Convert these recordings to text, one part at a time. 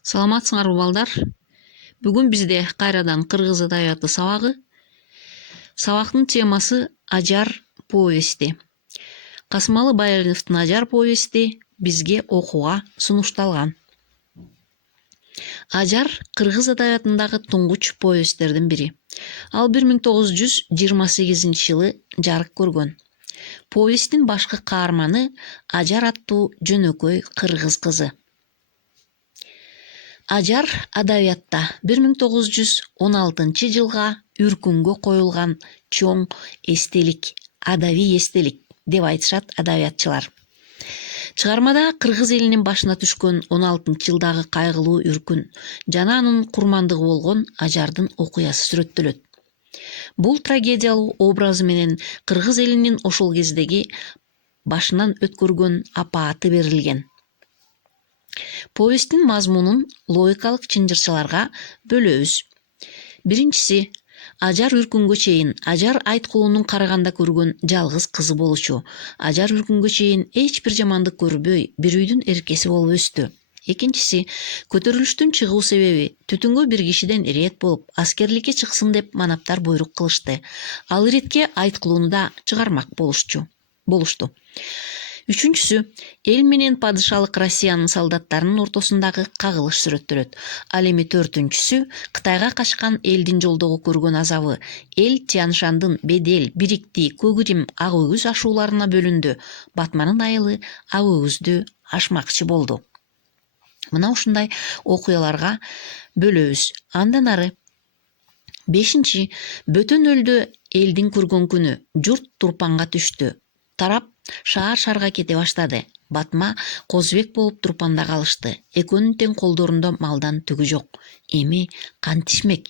Саламатсыңарбы балдар? Бүгүн бизде кайрадан кыргыз адабияты сабагы. Сабактын темасы Ажар повести. Касымалы Байалиновдун Ажар повести бизге окууга сунушталган. Ажар кыргыз адабиятындагы туңгуч повесттердин бири. Ал 1928 жылы жарык көргөн. Повесттин башкы каарманы Ажар аттуу жөнөкөй кыргыз кызы. Ажар адабиятта 1916 жылга үркүнгө коюлган чоң эстелик, адабий эстелик деп айтышат адабиятчылар. Чыгармада кыргыз элинин башына түшкөн 16 жылдагы кайгылуу үркүн жана анын курмандыгы болгон Ажардын окуясы сүрөттөлөт. Бул трагедиялуу образы менен кыргыз элинин ошол кездеги башынан өткөргөн апааты берилген. Повесттин мазмунун логикалык чынжырчаларга бөлөбүз. Биринчиси, Ажар үркүнгө чейин Ажар Айткулунун караганда көргөн жалгыз кызы болчу. Ажар үркүнгө чейин эч бир жамандык көрбөй, бир үйдүн эркеси болуп өстү. Экинчиси, көтөрүлүштүн чыгуу себеби түтүнгө бир кишиден ирет болуп, аскерликке чыксын деп манаптар буйрук кылышты. Ал иретке Айткулууну да чыгармак болушту. Үчүнчүсү, эл менен падышалык Россиянын солдаттарынын ортосундагы кагылыш сүрөттөлөт. Ал эми төртүнчүсү, Кытайга качкан элдин жолдогу көргөн азабы. Эл Тяншандын Бедел, Бирикти, Көгүрим, Ак өгүз ашууларына бөлүндү. Батманын айылы Ак өгүздү ашмакчы болду. Мына ушундай окуяларга бөлөбүз. Андан ары 5-чи, бөтөн өлдү элдин көргөн күнү журт Турпанга түштү. Тарап шаар-шаарга кете баштады. Батма, Козбек болуп Турпанда калышты. Экөөнүн тең колдорунда малдан түгү жок. Эми кантишмек?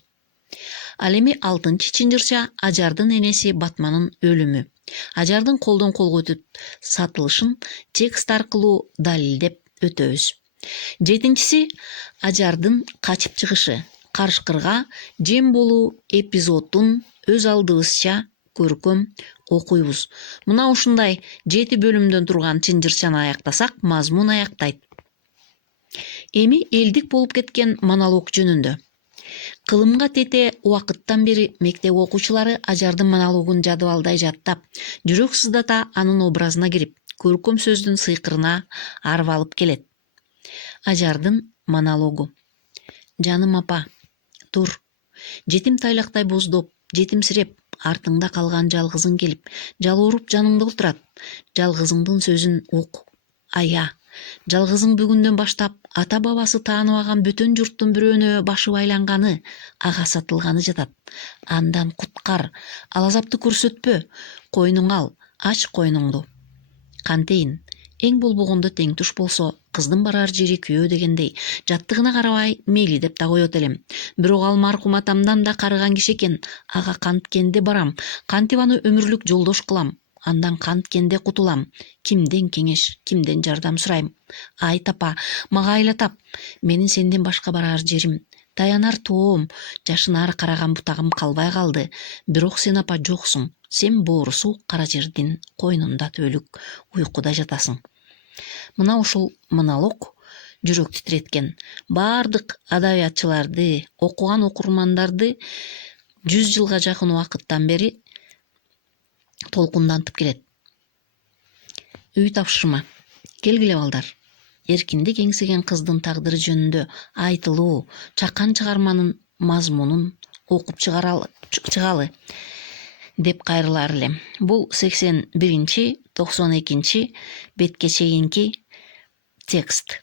Ал эми 6-чы чынжырча Ажардын энеси Батманын өлүмү. Ажардын колдон колго өтүп сатылышын текст аркылуу далилдеп өтөбүз. 7-чиси, Ажардын качып чыгышы. Карышкырга жем болуу эпизодун өз алдыбызча көркөм окуйбуз. Мына ушундай 7 бөлүмдөн турган чынжырчаны аяктасак, мазмун аяктайт. Эми элдик болуп кеткен монолог жөнүндө. Кылымга тете убакыттан бери мектеп окуучулары Ажардын монологун жадыбалдай жаттап, жүрөк сыздата анын образына кирип, көркөм сөздүн сыйкырына арбалып келет. Ажардын монологу. Жаным апа, тур. Жетим тайлактай боздоп, жетимсиреп, артыңда калган жалгызың келип, жалооруп жаныңда отурат. Жалгызыңдын сөзүн ук, ая. Жалгызың бүгүндөн баштап ата-бабасы тааныбаган бүтүн журттун бирөөнө башы байланганы, ага сатылганы жатат. Андан куткар, ал азапты көрсөтпө, койнуң ал, ач койнуңду. Кантейин, эң болбогондо тең туш болсо, кыздын барар жери күйөө дегендей, жаттыгына карабай мейли деп да коет элем. Бирок ал маркум атамдан да карыган киши экен. Ага канткенде барам, кантип аны өмүрлүк жолдош кылам, андан канткенде кутулам. Кимден кеңеш, кимден жардам сурайм? Айт апа, мага айла тап. Менин сенден башка барар жерим, таянар тоом, жашынаар караган бутагым калбай калды. Бирок сен апа жоксуң. Сен боорусу кара жердин койнунда өлүк уйкуда жатасың. Мына ушул монолог жүрөк титиреткен. Бардык адабиятчыларды, окуган окурмандарды 100 жылга жакын убакыттан бери толкундантып келет. Үй тапшырма. Келгиле балдар. Эркиндик эңсеген кыздын тагдыры жөнүндө айтылуу чакан чыгарманын мазмунун окуп чыгалы деп кайрылар элем. Бул 81-92 бетке чейинки текст.